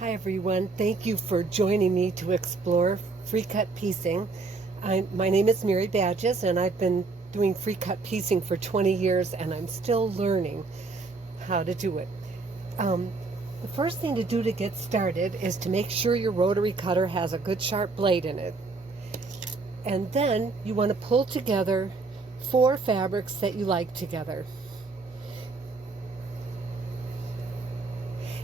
Hi everyone, thank you for joining me to explore free cut piecing. My name is Mary Badges and I've been doing free cut piecing for 20 years and I'm still learning how to do it. The first thing to do to get started is to make sure your rotary cutter has a good sharp blade in it. And then you want to pull together 4 fabrics that you like together.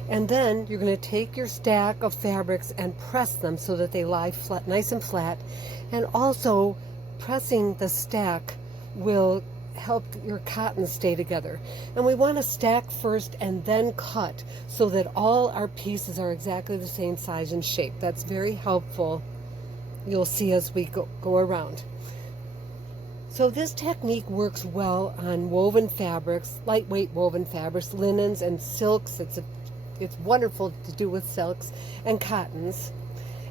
And then you're going to take your stack of fabrics and press them so that they lie flat, nice and flat. And also, pressing the stack will help your cotton stay together. And we want to stack first and then cut so that all our pieces are exactly the same size and shape. That's very helpful. You'll see as we go around. So this technique works well on woven fabrics, lightweight woven fabrics, linens and silks. It's wonderful to do with silks and cottons.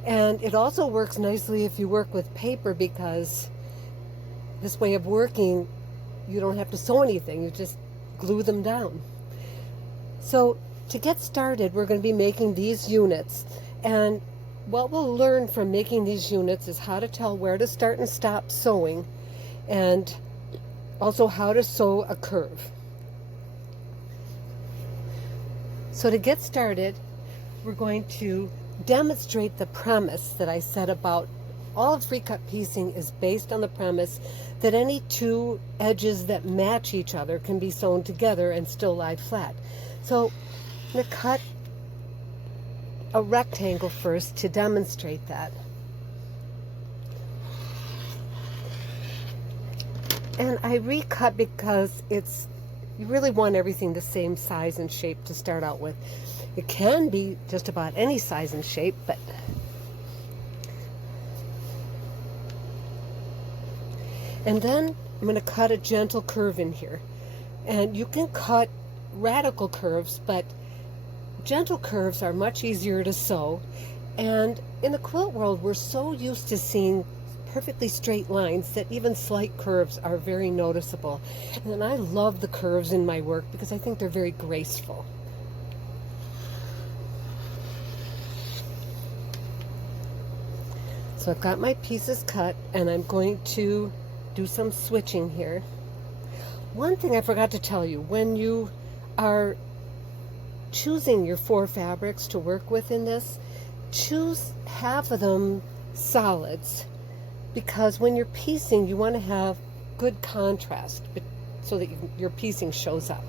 And it also works nicely if you work with paper, because this way of working, you don't have to sew anything, you just glue them down. So to get started, we're going to be making these units. And what we'll learn from making these units is how to tell where to start and stop sewing, and also how to sew a curve. So to get started, we're going to demonstrate the premise that I said about all of free cut piecing is based on the premise that any 2 edges that match each other can be sewn together and still lie flat. So I'm going to cut a rectangle first to demonstrate that. And I recut because you really want everything the same size and shape to start out with. It can be just about any size and shape, but and then I'm going to cut a gentle curve in here. And you can cut radical curves, but gentle curves are much easier to sew. And in the quilt world, we're so used to seeing perfectly straight lines that even slight curves are very noticeable. And I love the curves in my work because I think they're very graceful. So I've got my pieces cut and I'm going to do some switching here. One thing I forgot to tell you, when you are choosing your 4 fabrics to work with in this, choose half of them solids, because when you're piecing, you want to have good contrast so that your piecing shows up.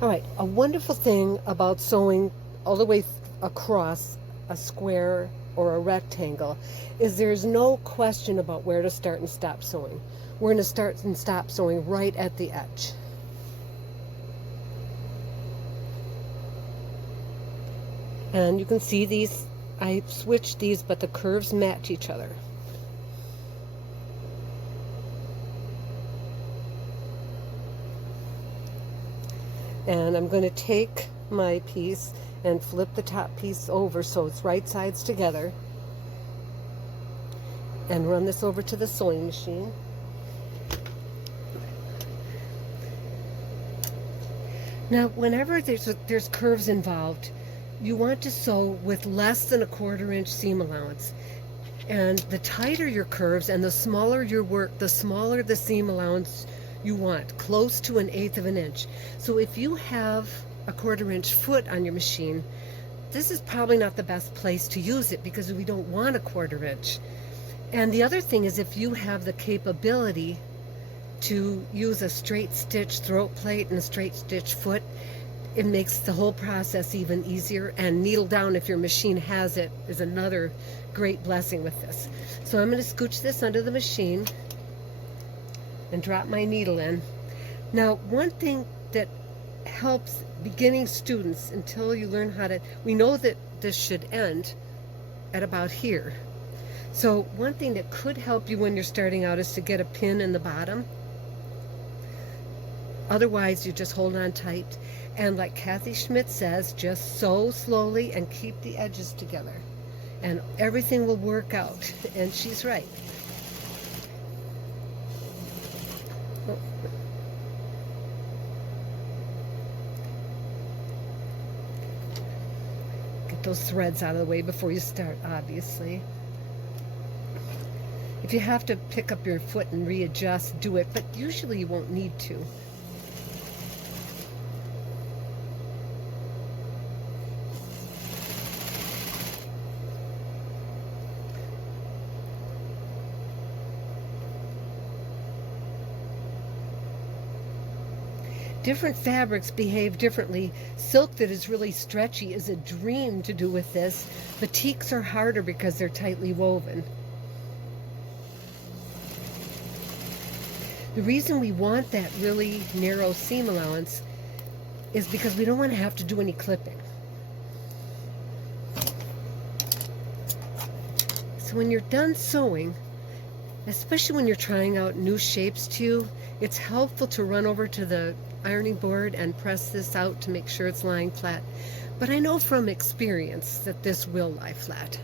All right, a wonderful thing about sewing all the way across a square or a rectangle is there's no question about where to start and stop sewing. We're going to start and stop sewing right at the edge. And you can see these, I switched these, but the curves match each other. And I'm going to take my piece and flip the top piece over so it's right sides together, and run this over to the sewing machine. Now, whenever there's curves involved, you want to sew with less than a 1/4 inch seam allowance. And the tighter your curves and the smaller your work, the smaller the seam allowance you want, close to 1/8 of an inch. So if you have a 1/4 inch foot on your machine, this is probably not the best place to use it because we don't want a 1/4 inch. And the other thing is, if you have the capability to use a straight stitch throat plate and a straight stitch foot, it makes the whole process even easier. And needle down, if your machine has it, is another great blessing with this. So I'm going to scooch this under the machine and drop my needle in. Now, one thing that helps beginning students until you learn how to, we know that this should end at about here. So one thing that could help you when you're starting out is to get a pin in the bottom. Otherwise, you just hold on tight. And like Kathy Schmidt says, just sew slowly and keep the edges together, and everything will work out. And she's right. those threads out of the way before you start, obviously. If you have to pick up your foot and readjust, do it, but usually you won't need to. Different fabrics behave differently. Silk that is really stretchy is a dream to do with this. Batiks are harder because they're tightly woven. The reason we want that really narrow seam allowance is because we don't want to have to do any clipping. So when you're done sewing, especially when you're trying out new shapes to you, it's helpful to run over to the ironing board and press this out to make sure it's lying flat. But I know from experience that this will lie flat.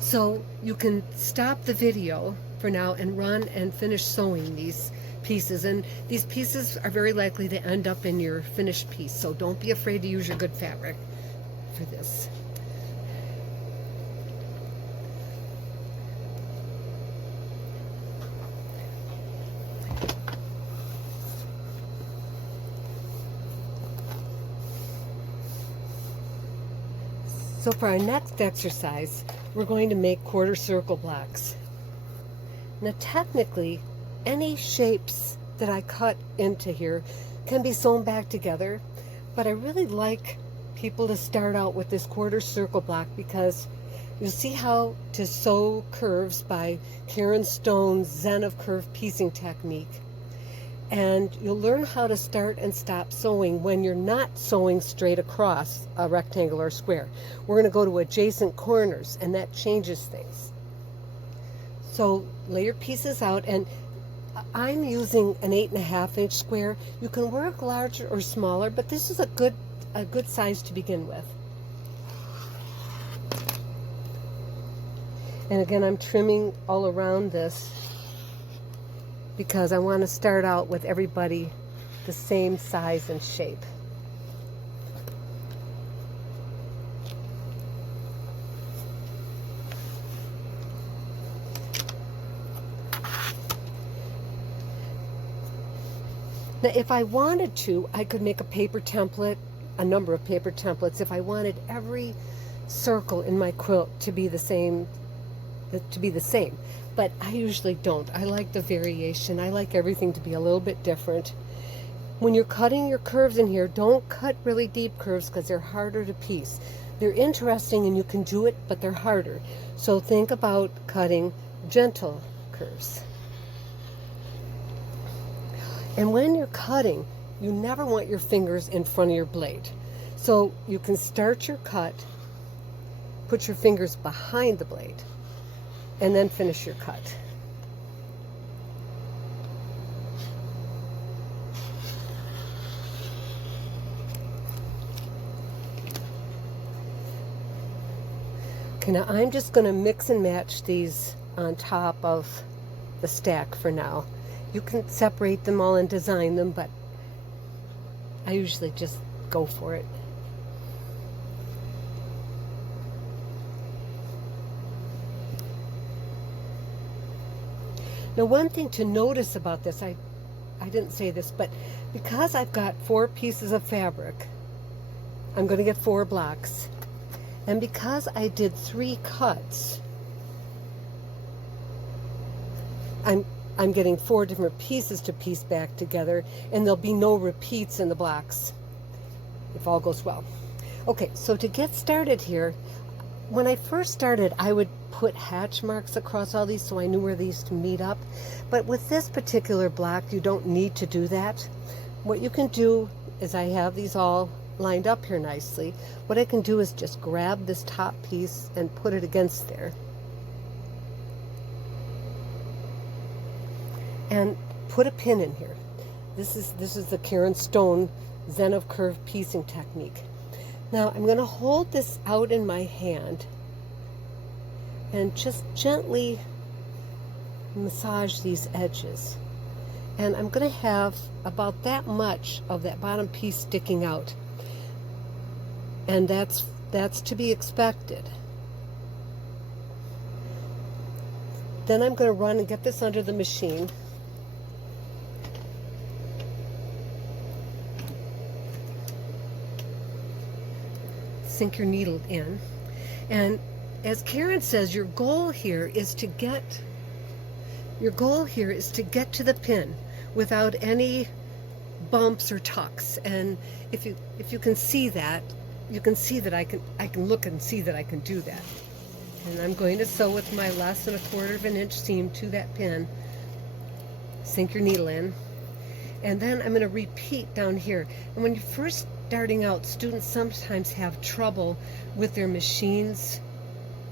So you can stop the video for now and run and finish sewing these pieces. And these pieces are very likely to end up in your finished piece. So don't be afraid to use your good fabric for this. So for our next exercise, we're going to make quarter circle blocks. Now technically, any shapes that I cut into here can be sewn back together, but I really like people to start out with this quarter circle block because you'll see how to sew curves by Karen Stone's Zen of Curve piecing technique. And you'll learn how to start and stop sewing when you're not sewing straight across a rectangle or square. We're going to go to adjacent corners, and that changes things. So lay your pieces out, and I'm using an 8.5 inch square. You can work larger or smaller, but this is a good size to begin with. And again, I'm trimming all around this because I want to start out with everybody the same size and shape. Now, if I wanted to, I could make a paper template, a number of paper templates, if I wanted every circle in my quilt to be the same, but I usually don't. I like the variation. I like everything to be a little bit different. When you're cutting your curves in here, don't cut really deep curves because they're harder to piece. They're interesting and you can do it, but they're harder. So think about cutting gentle curves. And when you're cutting, you never want your fingers in front of your blade. So you can start your cut, put your fingers behind the blade, and then finish your cut. Okay, now I'm just going to mix and match these on top of the stack for now. You can separate them all and design them, but I usually just go for it. Now, one thing to notice about this, I didn't say this, but because I've got 4 pieces of fabric, I'm going to get 4 blocks. And because I did 3 cuts, I'm getting 4 different pieces to piece back together, and there'll be no repeats in the blocks if all goes well. Okay, so to get started here, when I first started, I would put hatch marks across all these so I knew where these to meet up. But with this particular block, you don't need to do that. What you can do is, I have these all lined up here nicely. What I can do is just grab this top piece and put it against there. And put a pin in here. This is the Karen Stone Zen of Curve piecing technique. Now I'm going to hold this out in my hand and just gently massage these edges. And I'm going to have about that much of that bottom piece sticking out. and that's to be expected. Then I'm going to run and get this under the machine. Sink your needle in. And as Karen says, your goal here is to get to the pin without any bumps or tucks. And if you can see that, you can see that I can look and see that I can do that. And I'm going to sew with my less than 1/4 of an inch seam to that pin. Sink your needle in. And then I'm going to repeat down here. And when you're first starting out, students sometimes have trouble with their machines,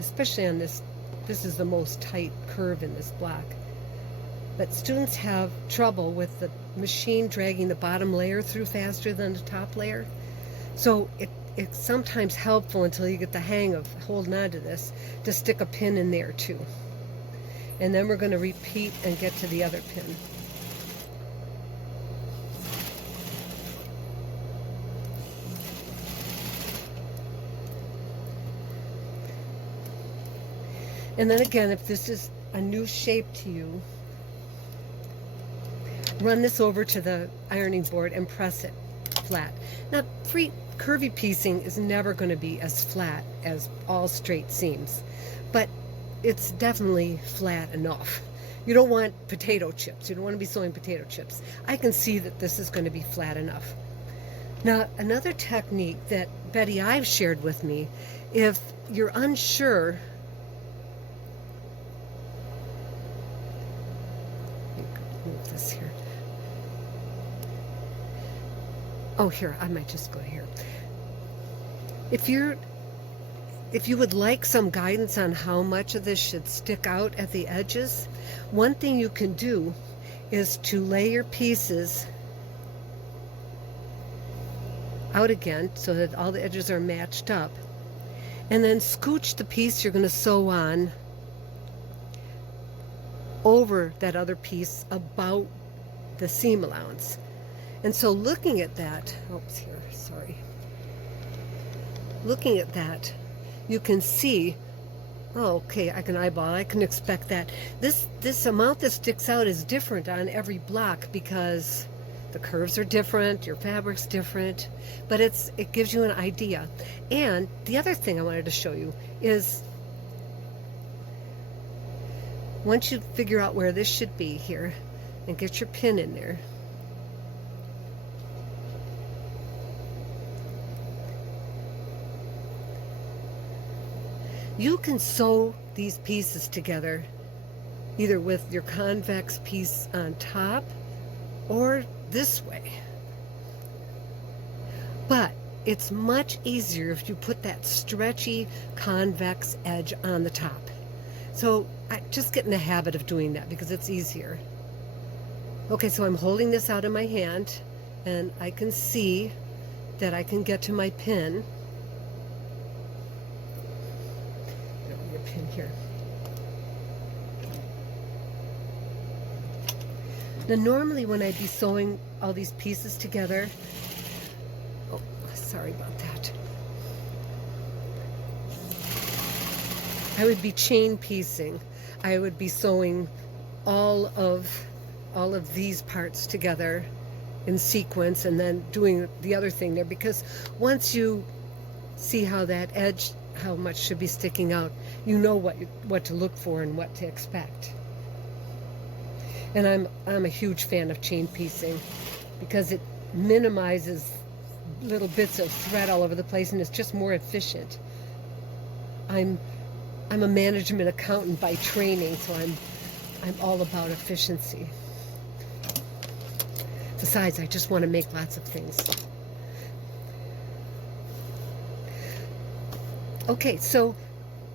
especially on this. This is the most tight curve in this block. But students have trouble with the machine dragging the bottom layer through faster than the top layer. So it's sometimes helpful, until you get the hang of holding on to this, to stick a pin in there too. And then we're going to repeat and get to the other pin. And then again, if this is a new shape to you, run this over to the ironing board and press it flat. Now, curvy piecing is never going to be as flat as all straight seams, but it's definitely flat enough. You don't want potato chips. You don't want to be sewing potato chips. I can see that this is going to be flat enough. Now, another technique that Betty Ives shared with me, if you're unsure, move this here. Oh, here, I might just go here. If you would like some guidance on how much of this should stick out at the edges, one thing you can do is to lay your pieces out again so that all the edges are matched up, and then scooch the piece you're going to sew on over that other piece about the seam allowance. And so looking at that, oops, here, sorry. Looking at that, you can see, oh, okay, I can eyeball, I can expect that. This amount that sticks out is different on every block because the curves are different, your fabric's different, but it gives you an idea. And the other thing I wanted to show you is, once you figure out where this should be here and get your pin in there, you can sew these pieces together either with your convex piece on top or this way. But it's much easier if you put that stretchy convex edge on the top. So I just get in the habit of doing that because it's easier. Okay, so I'm holding this out in my hand and I can see that I can get to my pin. Your pin here. Now normally when I'd be sewing all these pieces together, oh, sorry about that, I would be chain piecing. I would be sewing all of these parts together in sequence and then doing the other thing there, because once you see how that edge, how much should be sticking out, you know what to look for and what to expect. And I'm a huge fan of chain piecing because it minimizes little bits of thread all over the place and it's just more efficient. I'm a management accountant by training, so I'm all about efficiency. Besides, I just want to make lots of things. Okay, so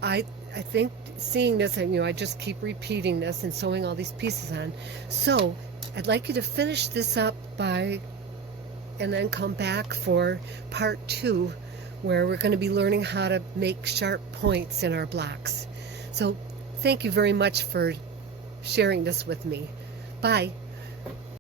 I think seeing this, I just keep repeating this and sewing all these pieces on. So I'd like you to finish this up and then come back for part 2, where we're going to be learning how to make sharp points in our blocks. So thank you very much for sharing this with me. Bye.